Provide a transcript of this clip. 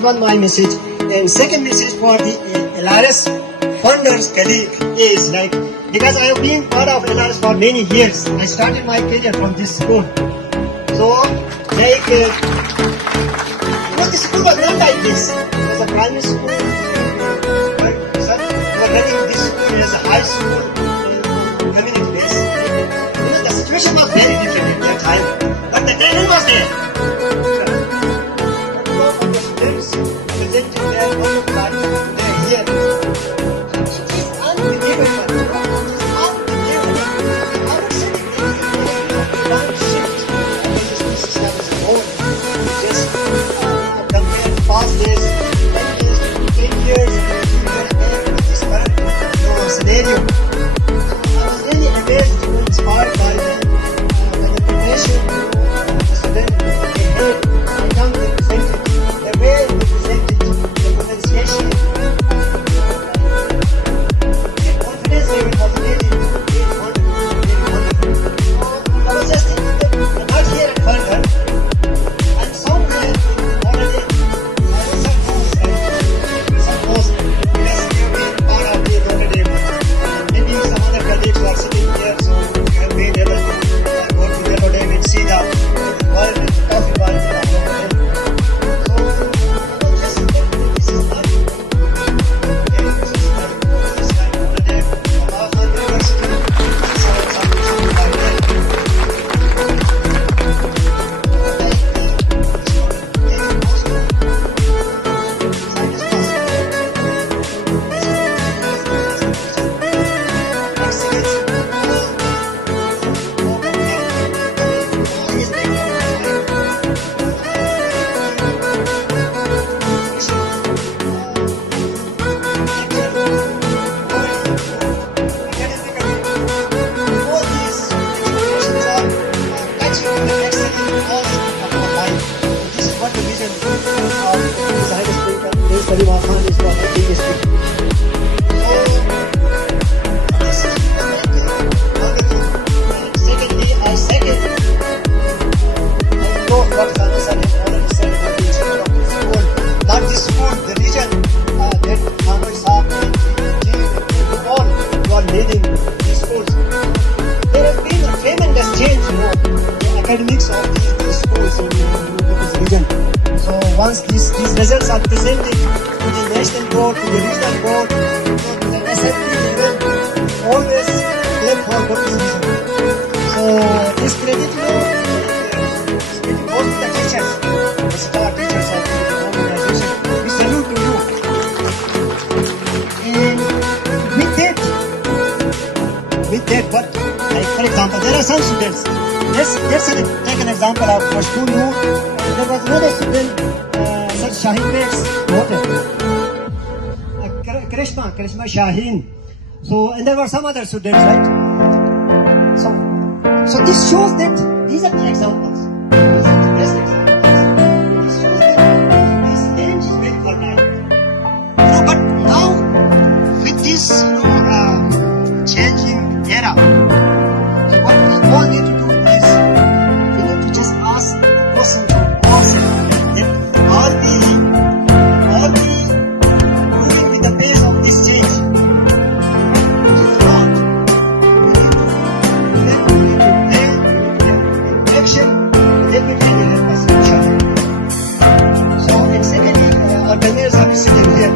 is one my message. And second message for the LRS Phander's colleague is like, because I have been part of LRS for many years. I started my career from this school. So, like, the school was not like this. It was a primary school. But we were running this school as a high school in community base. The situation was very different at that time. But the talent was there. Presenting their own part, they're here. It is unbelievable. Past days, 10 years, this current scenario. I was really amazed and inspired by the preparation the student they had, the young they presented, the way they presented, the pronunciation, the confidence level was really wonderful. I was just thinking that I'm not here at Phander, and somewhere already are sitting here, so you have been able to go to the Rodem and see the environment, the tough environment of Rodem. So, just this is not this kind of Rodem, Mahatma University, something like that. Academics of these schools in this region. So once these results are presented to the national board, to the regional board, to the assembly level, always clap for this region. So this credit goes to the teachers, the star teachers of the organization. We salute to you. And with that, but like for example, there are some students. Let's take an example of for school you. There was another student, such Shaheen Beg's daughter, Karishma Shaheen. So, and there were some other students, right? So this shows that these are the examples. These are the best examples. This shows that this age is very fertile. But now, with this, changing era, so what we all need to do is, we need to just ask questions of ourselves that are we moving with the pace of this change? If not, we need to take action, then we can help us in each other. So, and secondly, our pioneers are sitting here.